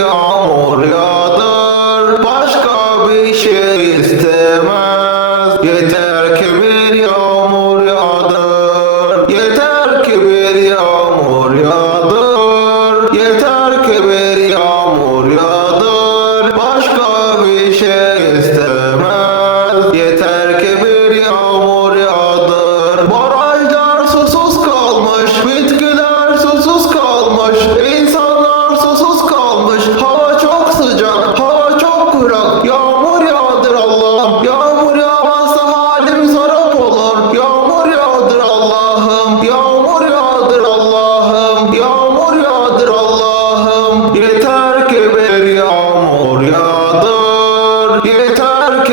Mevla'dır Başka bir şey istemez. Yeter ki bir yağmur yağdır. Yeter ki bir yağmur yağdır. Yeter ki bir